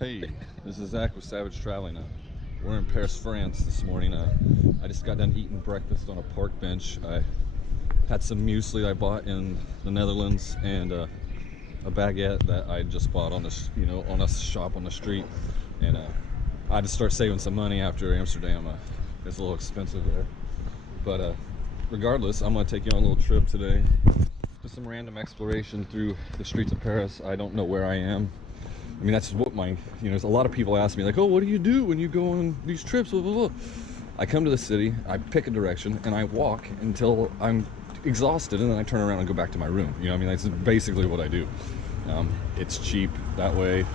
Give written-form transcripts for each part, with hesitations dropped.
Hey, this is Zach with Savage Traveling. We're in Paris, France this morning. I just got done eating breakfast on a park bench. I had some muesli I bought in the Netherlands and a baguette that I just bought on this, on a shop on the street. And I had to start saving some money after Amsterdam. It's a little expensive there. But regardless, I'm gonna take you on a little trip today. Just some random exploration through the streets of Paris. I don't know where I am. I mean, that's what my, a lot of people ask me, like, oh, what do you do when you go on these trips, blah, blah, blah. I come to the city, I pick a direction, and I walk until I'm exhausted, and then I turn around and go back to my room. I mean, that's basically what I do. It's cheap that way.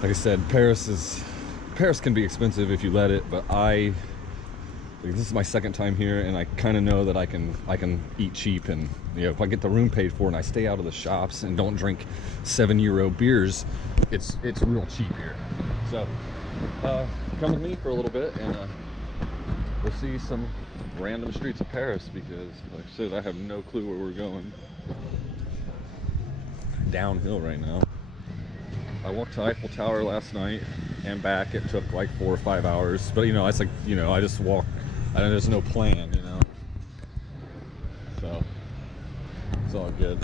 Like I said, Paris can be expensive if you let it, but this is my second time here, and I kind of know that I can eat cheap, and if I get the room paid for and I stay out of the shops and don't drink €7 beers, it's real cheap here. So come with me for a little bit, and we'll see some random streets of Paris, because like I said, I have no clue where we're going. Downhill right now. I walked to Eiffel Tower last night and back. It took like 4 or 5 hours, but it's like, I just walk. There's no plan, so it's all good.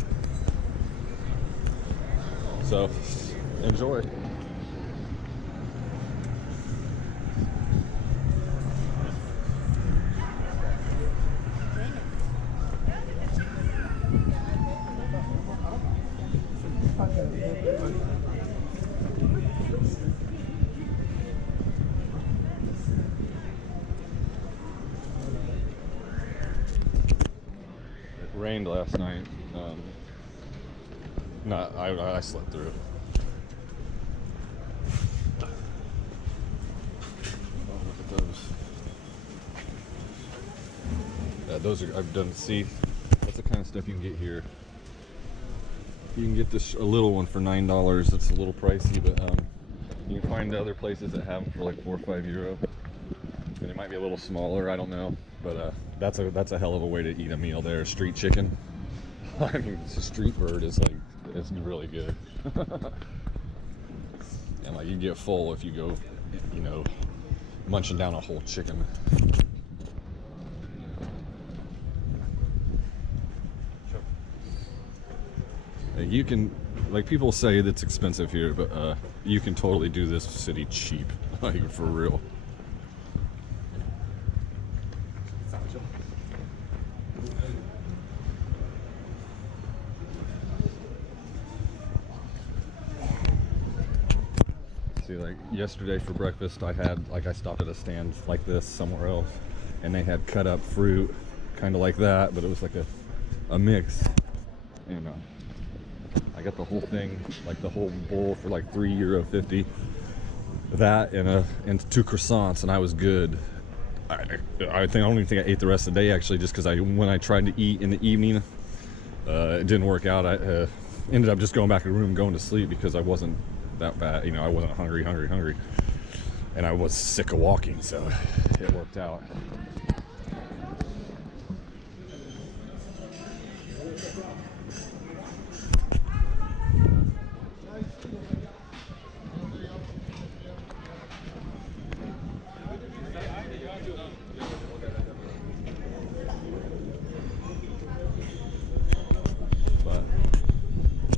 So enjoy. Rained last night. I slept through. Oh, look at those. Yeah, those are, I've done, see, that's the kind of stuff you can get here. You can get this, a little one for $9. It's a little pricey, but you can find other places that have them for like €4 or €5. And it might be a little smaller, I don't know. But that's a hell of a way to eat a meal there. Street chicken. I mean, street bird is like, it's really good. And like, you get full if you go, munching down a whole chicken. And you can, like, people say that's expensive here, but you can totally do this city cheap, like for real. See, like yesterday for breakfast, I stopped at a stand like this somewhere else, and they had cut up fruit, kind of like that, but it was like a mix. And I got the whole thing, like the whole bowl for like €3.50. That and 2 croissants, and I was good. I don't even think I ate the rest of the day, actually, just because when I tried to eat in the evening, it didn't work out. I ended up just going back to the room, going to sleep, because I wasn't that bad. I wasn't hungry, and I was sick of walking, so it worked out.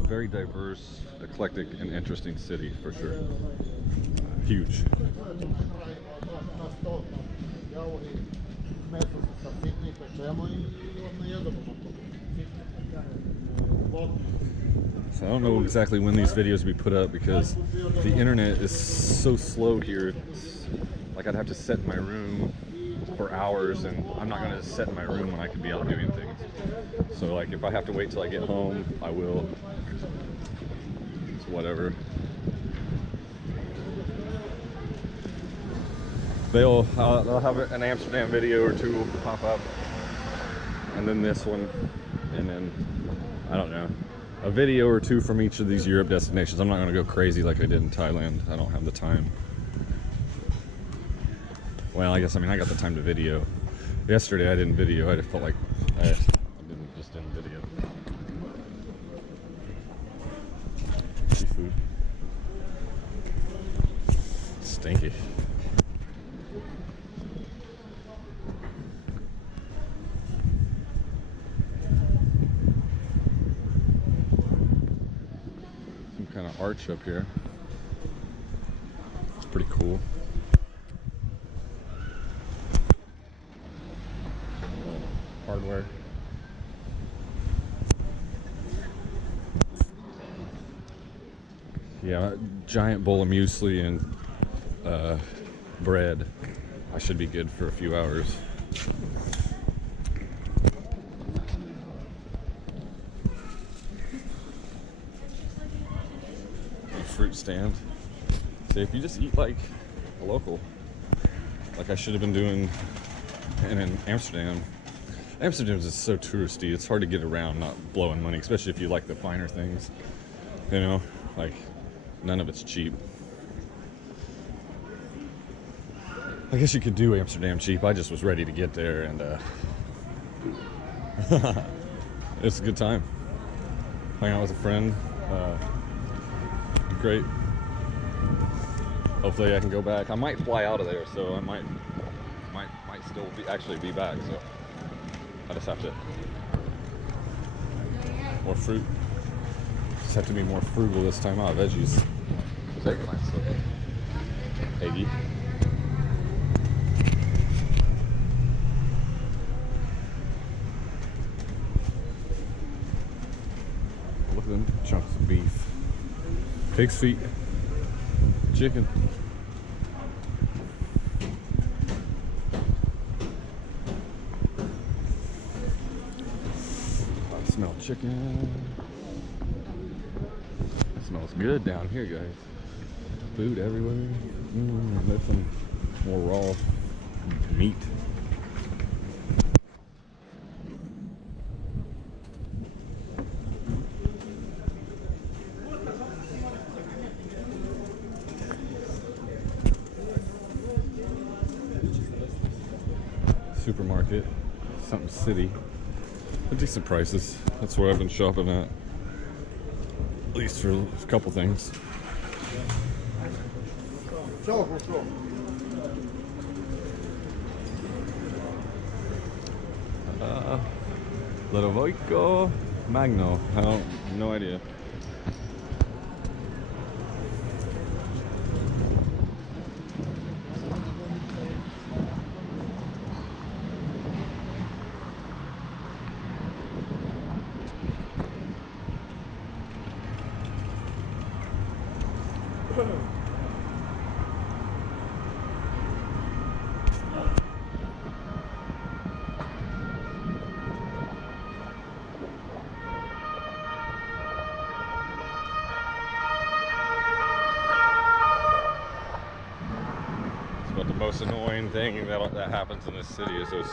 Very diverse, eclectic, and interesting city for sure. Huge. So I don't know exactly when these videos will be put up, because the internet is so slow here. It's like I'd have to sit in my room for hours, and I'm not going to sit in my room when I could be out doing things. So like, if I have to wait till I get home, I will. It's whatever. They'll have an Amsterdam video or two pop up, and then this one, and then I don't know, a video or two from each of these Europe destinations. I'm not going to go crazy like I did in Thailand. I don't have the time. Well, I guess, I got the time to video. Yesterday I didn't video. I just felt like I just didn't video. Seafood. Thank you. Some kind of arch up here. It's pretty cool. Hardware. Yeah, giant bowl of muesli and bread. I should be good for a few hours. A fruit stand. See, if you just eat like a local, like I should have been doing in Amsterdam. Amsterdam is so touristy, it's hard to get around not blowing money, especially if you like the finer things. You know, like none of it's cheap. I guess you could do Amsterdam cheap. I just was ready to get there, and it's a good time. Hang out with a friend. Great. Hopefully I can go back. I might fly out of there, so I might still actually be back. So I just have to more fruit. Just have to be more frugal this time out. Veggies. There's eggplants. Eggy. Look at them chunks of beef. Pig's feet. Chicken. I smell chicken. It smells good down here, guys. Food everywhere. There's some more raw meat. Supermarket, something city, but decent prices. That's where I've been shopping at least for a couple things. Ledovoico Magno. I don't, no idea. But the most annoying thing that happens in this city is those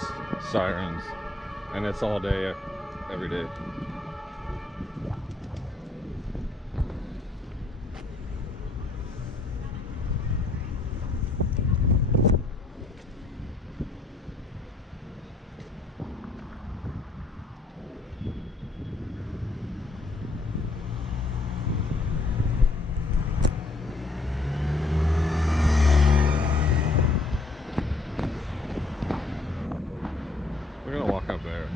sirens, and it's all day, every day. We're gonna walk up there.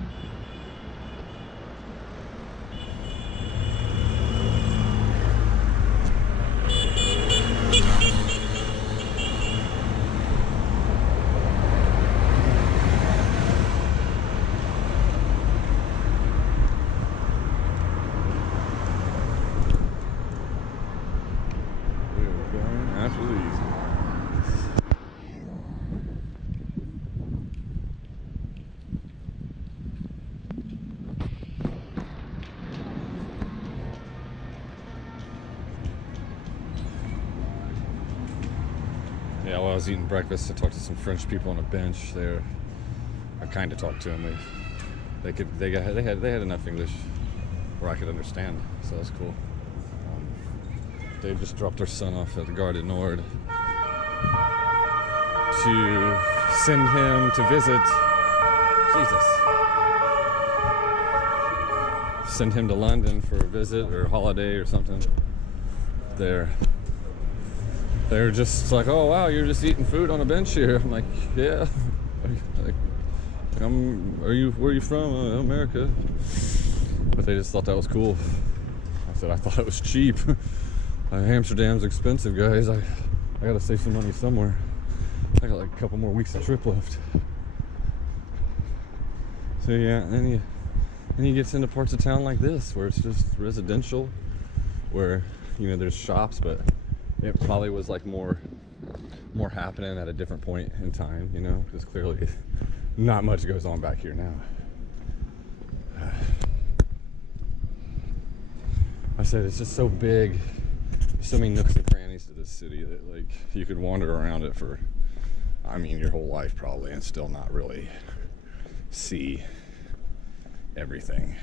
We're going after these. Yeah, while I was eating breakfast, I talked to some French people on a bench there. I kind of talked to them. They had enough English where I could understand, so that's cool. They just dropped their son off at the Gare du Nord to send him to visit send him to London for a visit or holiday or something there. they're just like, oh wow, you're just eating food on a bench here. I'm like, yeah. Like, where are you from? America. But they just thought that was cool. I said I thought it was cheap. Amsterdam's expensive, guys. I gotta save some money somewhere. I got like a couple more weeks of trip left. So yeah, then you get into parts of town like this where it's just residential, where you know there's shops, but it probably was like more happening at a different point in time, you know, because clearly not much goes on back here now. I said it's just so big. There's so many nooks and crannies to this city that like you could wander around it for, I mean, your whole life probably and still not really see everything.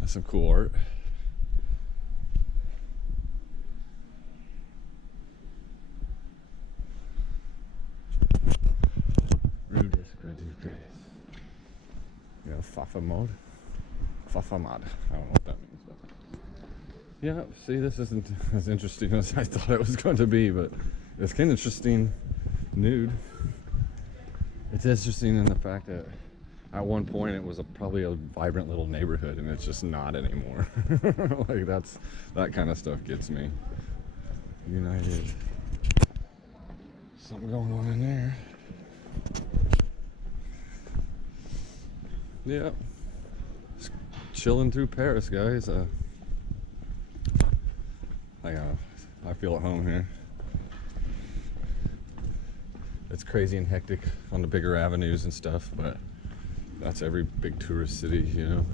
That's some cool art. Yeah, Fafamod. Fafamad. I don't know what that means, but yeah, see, this isn't as interesting as I thought it was going to be, but it's kind of interesting nude. It's interesting in the fact that at one point it was probably a vibrant little neighborhood, and it's just not anymore. Like that kind of stuff gets me. United. Something going on in there. Yeah, just chilling through Paris, guys. I feel at home here. It's crazy and hectic on the bigger avenues and stuff, but that's every big tourist city, you know.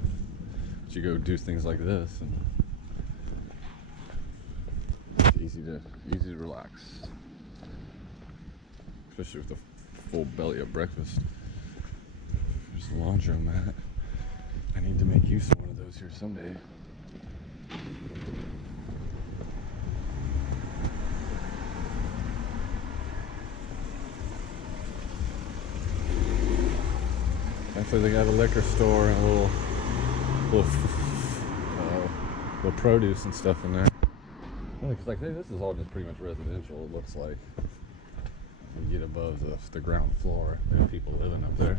But you go do things like this, and it's easy to relax, especially with a full belly of breakfast. There's a laundromat. I need to make use of one of those here someday. Actually, they got a liquor store and a little produce and stuff in there. It's like, hey, this is all just pretty much residential. It looks like you get above the ground floor. There are people living up there.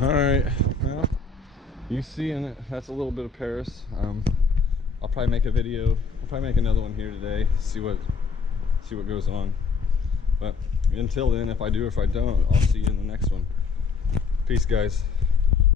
All right, well, you see in it, that's a little bit of Paris. I'll probably make a video. I'll probably make another one here today. See what goes on. But until then, if I do or if I don't, I'll see you in the next one. Peace, guys.